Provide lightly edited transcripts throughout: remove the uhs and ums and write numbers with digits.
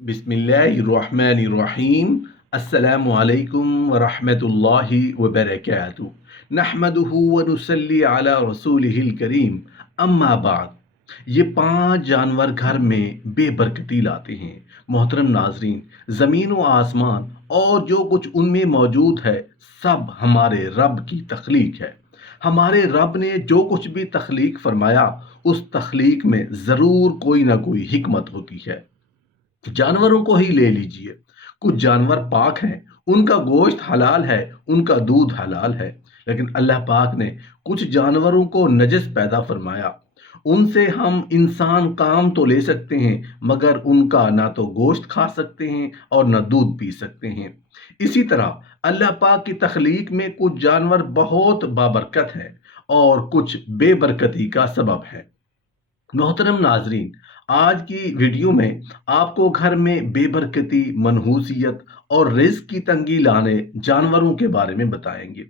बिस्मिल्लाहिर्रहमानिर्रहीम। अस्सलामु अलैकुम वरहमतुल्लाहि वबरकातुहू। नहमदुहु व नुसल्ली अला रसूलिहिल करीम। अम्मा बाद। ये 5 जानवर घर में बेबरकती लाते हैं। मोहतरम नाजरीन, ज़मीन व आसमान और जो कुछ उनमें मौजूद है सब हमारे रब की तख्लीक है। हमारे रब ने जो कुछ भी तख्लीक फरमाया उस तख्लीक में ज़रूर कोई ना कोई हिकमत होती है। जानवरों को ही ले लीजिए। कुछ जानवर पाक हैं, उनका गोश्त हलाल है, उनका दूध हलाल है। लेकिन अल्लाह पाक ने कुछ जानवरों को नजस पैदा फरमाया। उनसे हम इंसान काम तो ले सकते हैं मगर उनका ना तो गोश्त खा सकते हैं और ना दूध पी सकते हैं। इसी तरह अल्लाह पाक की तख्लीक में कुछ जानवर बहुत बाबरकत हैं और कुछ बेबरकती का सबब है। मोहतरम नाजरीन, आज की वीडियो में आपको घर में बेबरकती, मनहूसियत और रिस्क की तंगी लाने जानवरों के बारे में बताएंगे।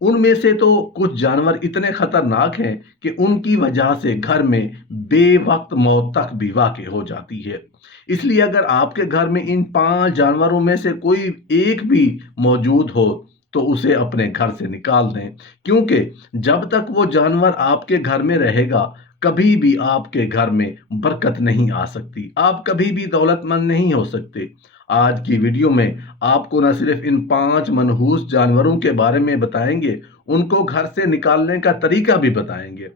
उनमें से तो कुछ जानवर इतने खतरनाक हैं कि उनकी वजह से घर में बेवक्त मौत तक भी वाक़ हो जाती है। इसलिए अगर आपके घर में इन 5 जानवरों में से कोई एक भी मौजूद हो तो उसे अपने घर से निकाल दें, क्योंकि जब तक वो जानवर आपके घर में रहेगा कभी भी आपके घर में बरकत नहीं आ सकती, आप कभी भी दौलतमंद नहीं हो सकते। आज की वीडियो में आपको न सिर्फ इन 5 मनहूस जानवरों के बारे में बताएंगे, उनको घर से निकालने का तरीका भी बताएंगे।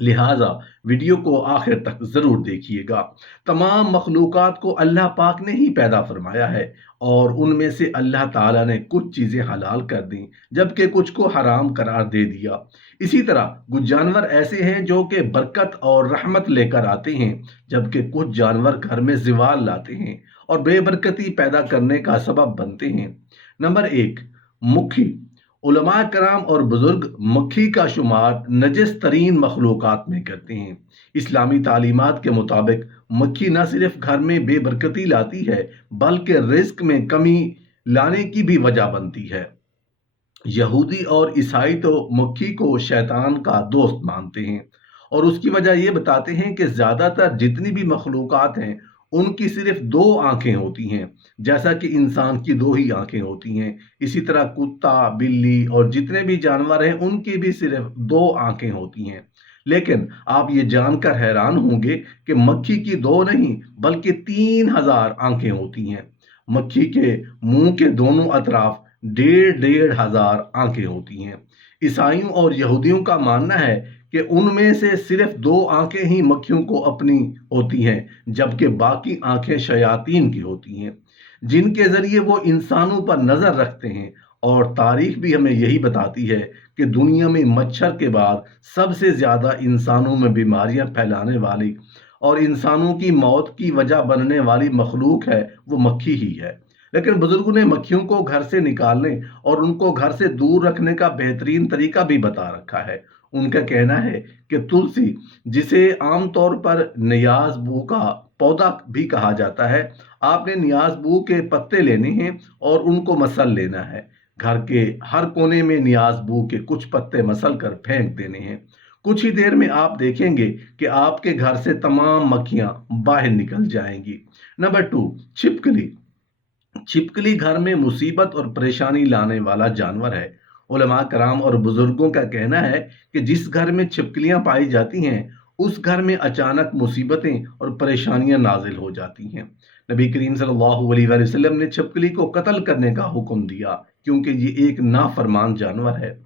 लिहाजा वीडियो को आखिर तक जरूर देखिएगा। तमाम मखलूकात को अल्लाह पाक ने ही पैदा फरमाया है और उनमें से अल्लाह ताला ने कुछ चीज़ें हलाल कर दी जबकि कुछ को हराम करार दे दिया। इसी तरह कुछ जानवर ऐसे हैं जो कि बरकत और रहमत लेकर आते हैं जबकि कुछ जानवर घर में ज़िवाल लाते हैं और बेबरकती पैदा करने का सबब बनते हैं। नंबर 1, मुखी। उलमा कराम और बुजुर्ग मक्खी का शुमार नजस तरीन मखलूक़ात में करते हैं। इस्लामी तालीमात के मुताबिक मक्खी न सिर्फ घर में बेबरकती लाती है बल्कि रिस्क में कमी लाने की भी वजह बनती है। यहूदी और ईसाई तो मक्खी को शैतान का दोस्त मानते हैं और उसकी वजह ये बताते हैं कि ज़्यादातर जितनी भी मखलूक़ात हैं उनकी सिर्फ 2 आंखें होती हैं, जैसा कि इंसान की 2 ही आंखें होती हैं। इसी तरह कुत्ता, बिल्ली और जितने भी जानवर हैं उनकी भी सिर्फ 2 आंखें होती हैं। लेकिन आप ये जानकर हैरान होंगे कि मक्खी की 2 नहीं बल्कि 3000 आंखें होती हैं। मक्खी के मुंह के दोनों अतराफ 1,500 आंखें होती हैं। ईसाइयों और यहूदियों का मानना है कि उनमें से सिर्फ 2 आंखें ही मक्खियों को अपनी होती हैं जबकि बाकी आंखें शयातीन की होती हैं जिनके जरिए वो इंसानों पर नजर रखते हैं। और तारीख भी हमें यही बताती है कि दुनिया में मच्छर के बाद सबसे ज्यादा इंसानों में बीमारियां फैलाने वाली और इंसानों की मौत की वजह बनने वाली मखलूक है वो मक्खी ही है। लेकिन बुजुर्गों ने मक्खियों को घर से निकालने और उनको घर से दूर रखने का बेहतरीन तरीका भी बता रखा है। उनका कहना है कि तुलसी, जिसे आमतौर पर नियाज बू का पौधा भी कहा जाता है, आपने नियाज बू के पत्ते लेने हैं और उनको मसल लेना है। घर के हर कोने में नियाज बू के कुछ पत्ते मसल कर फेंक देने हैं। कुछ ही देर में आप देखेंगे कि आपके घर से तमाम मक्खियां बाहर निकल जाएंगी। नंबर 2, छिपकली। छिपकली घर में मुसीबत और परेशानी लाने वाला जानवर है। उलमा कराम और बुजुर्गों का कहना है कि जिस घर में छिपकलियां पाई जाती हैं उस घर में अचानक मुसीबतें और परेशानियां नाजिल हो जाती हैं। नबी करीम सल्लल्लाहु अलैहि वसल्लम ने छिपकली को कत्ल करने का हुक्म दिया क्योंकि ये एक नाफरमान जानवर है।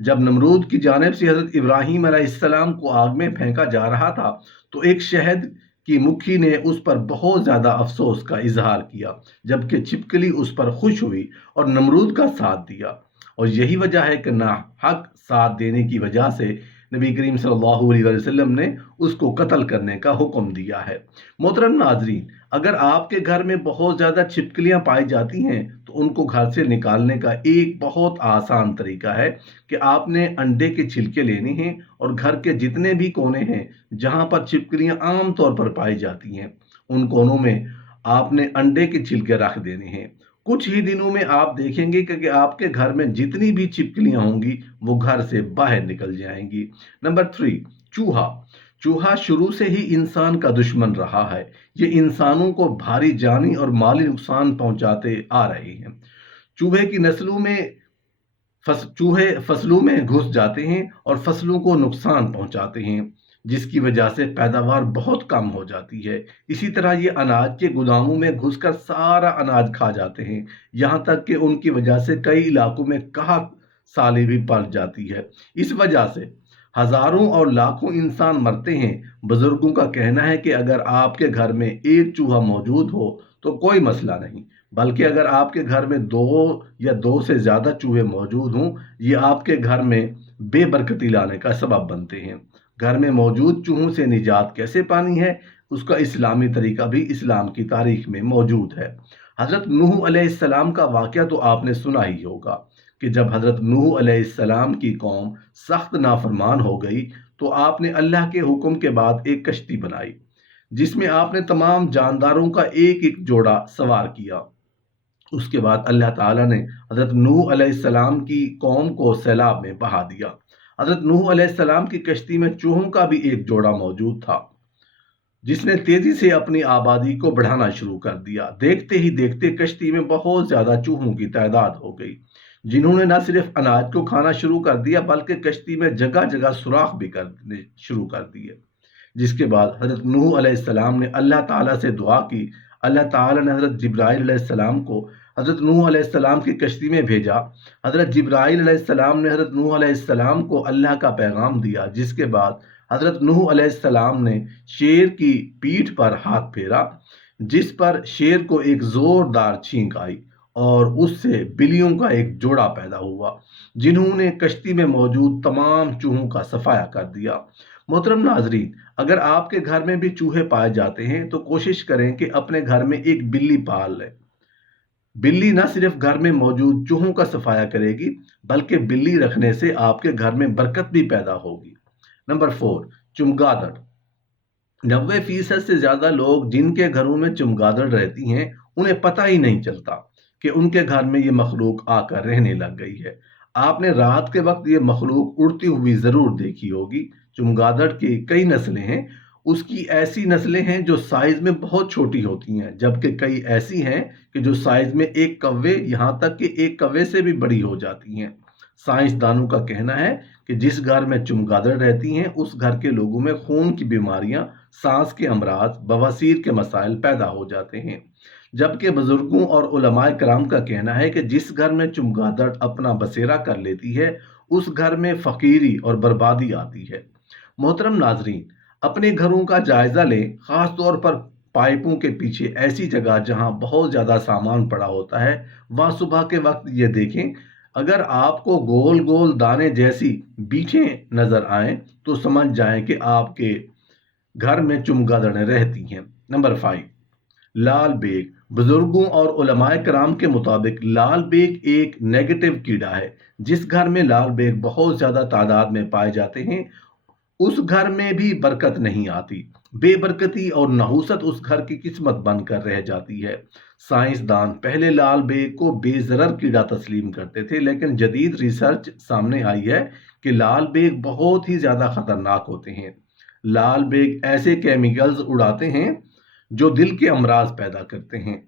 जब नमरूद की जानिब से हजरत इब्राहीम अलैहिस्सलाम को आग में फेंका जा रहा था तो एक शहद की मुखी ने उस पर बहुत ज्यादा अफसोस का इजहार किया जबकि छिपकली उस पर खुश हुई और नमरूद का साथ दिया। और यही वजह है कि नाहक साथ देने की वजह से नबी करीम सल्लल्लाहु अलैहि वसल्लम ने उसको कत्ल करने का हुक्म दिया है। मोहतरम नाजरीन, अगर आपके घर में बहुत ज़्यादा छिपकलियां पाई जाती हैं तो उनको घर से निकालने का एक बहुत आसान तरीका है कि आपने अंडे के छिलके लेने हैं और घर के जितने भी कोने हैं जहां पर छिपकलियां आम तौर पर पाई जाती हैं उन कोनों में आपने अंडे के छिलके रख देने हैं। कुछ ही दिनों में आप देखेंगे कि आपके घर में जितनी भी छिपकलियां होंगी वो घर से बाहर निकल जाएंगी। नंबर 3, चूहा। चूहा शुरू से ही इंसान का दुश्मन रहा है। ये इंसानों को भारी जानी और माली नुकसान पहुंचाते आ रहे हैं। चूहे की नस्लों में चूहे फसलों में घुस जाते हैं और फसलों को नुकसान पहुंचाते हैं, जिसकी वजह से पैदावार बहुत कम हो जाती है। इसी तरह ये अनाज के गोदामों में घुसकर सारा अनाज खा जाते हैं, यहाँ तक कि उनकी वजह से कई इलाकों में कहा साले भी पड़ जाती है। इस वजह से हजारों और लाखों इंसान मरते हैं। बुजुर्गों का कहना है कि अगर आपके घर में एक चूहा मौजूद हो तो कोई मसला नहीं, बल्कि अगर आपके घर में दो या दो से ज्यादा चूहे मौजूद हों, ये आपके घर में बेबरकती लाने का सबब बनते हैं। घर में मौजूद चूहों से निजात कैसे पानी है, उसका इस्लामी तरीका भी इस्लाम की तारीख में मौजूद है। हजरत नूह अलैहिस्सलाम का वाक़या तो आपने सुना ही होगा कि जब हजरत नूह अलैहिस्सलाम की कौम सख्त नाफरमान हो गई तो आपने अल्लाह के हुक्म के बाद एक कश्ती बनाई, जिसमें आपने तमाम जानदारों का एक एक जोड़ा सवार किया। उसके बाद अल्लाह ताला ने हजरत नूह अलैहिस्सलाम की कौम को सैलाब में बहा दिया। हजरत नूह अलैहिस्सलाम की कश्ती में चूहों का भी एक जोड़ा मौजूद था, जिसने तेजी से अपनी आबादी को बढ़ाना शुरू कर दिया। देखते ही देखते कश्ती में बहुत ज्यादा चूहों की तादाद हो गई, जिन्होंने न सिर्फ अनाज को खाना शुरू कर दिया बल्कि कश्ती में जगह जगह सुराख भी करने शुरू कर दिए। जिसके बाद हजरत नूह अलैहिस्सलाम ने अल्लाह ताला से दुआ की। अल्लाह ताला ने हजरत जिब्राइल अलैहिस्सलाम को हजरत नूह अलैहिस्सलाम की कश्ती में भेजा। हजरत जिब्राइल अलैहिस्सलाम ने हजरत नूह अलैहिस्सलाम को अल्लाह का पैगाम दिया, जिसके बाद हजरत नूह अलैहिस्सलाम ने शेर की पीठ पर हाथ फेरा, जिस पर शेर को एक जोरदार छींक आई और उससे बिल्लियों का एक जोड़ा पैदा हुआ, जिन्होंने कश्ती में मौजूद तमाम चूहों का सफाया कर दिया। मोहतरम नाजरीन, अगर आपके घर में भी चूहे पाए जाते हैं तो कोशिश करें कि अपने घर में एक बिल्ली पाल लें। बिल्ली न सिर्फ घर में मौजूद चूहों का सफाया करेगी, बल्कि बिल्ली रखने से आपके घर में बरकत भी पैदा होगी। नंबर 4, चमगादड़। 90% से ज्यादा लोग जिनके घरों में चमगादड़ रहती हैं, उन्हें पता ही नहीं चलता कि उनके घर में ये मखलूक आकर रहने लग गई है। आपने रात के वक्त ये मखलूक उड़ती हुई जरूर देखी होगी। चमगादड़ की कई नस्लें हैं। उसकी ऐसी नस्लें हैं जो साइज में बहुत छोटी होती हैं, जबकि कई ऐसी हैं कि जो साइज में एक कौवे, यहाँ तक कि एक कौवे से भी बड़ी हो जाती हैं। साइंसदानों का कहना है कि जिस घर में चमगादड़ रहती हैं उस घर के लोगों में खून की बीमारियां, सांस के अमराज, बवासीर के मसाइल पैदा हो जाते हैं। जबकि बुजुर्गों और उलमाए कराम का कहना है कि जिस घर में चमगादड़ अपना बसेरा कर लेती है उस घर में फकीरी और बर्बादी आती है। मोहतरम नाजरीन, अपने घरों का जायजा लें, खास तौर पर पाइपों के पीछे ऐसी जगह जहां बहुत ज्यादा सामान पड़ा होता है, वहां सुबह के वक्त ये देखें। अगर आपको गोल गोल दाने जैसी बीटें नजर आए तो समझ जाएं कि आपके घर में चमगादड़ें रहती हैं। नंबर 5, लाल बेग। बुजुर्गों और उलमाए कराम के मुताबिक लाल बेग एक नेगेटिव कीड़ा है। जिस घर में लाल बेग बहुत ज्यादा तादाद में पाए जाते हैं उस घर में भी बरकत नहीं आती। बेबरकती और नहुसत उस घर की किस्मत बनकर रह जाती है। साइंसदान पहले लाल बेग को बेजरर कीड़ा तस्लीम करते थे, लेकिन जदीद रिसर्च सामने आई है कि लाल बेग बहुत ही ज्यादा खतरनाक होते हैं। लाल बेग ऐसे केमिकल्स उड़ाते हैं जो दिल के अमराज पैदा करते हैं।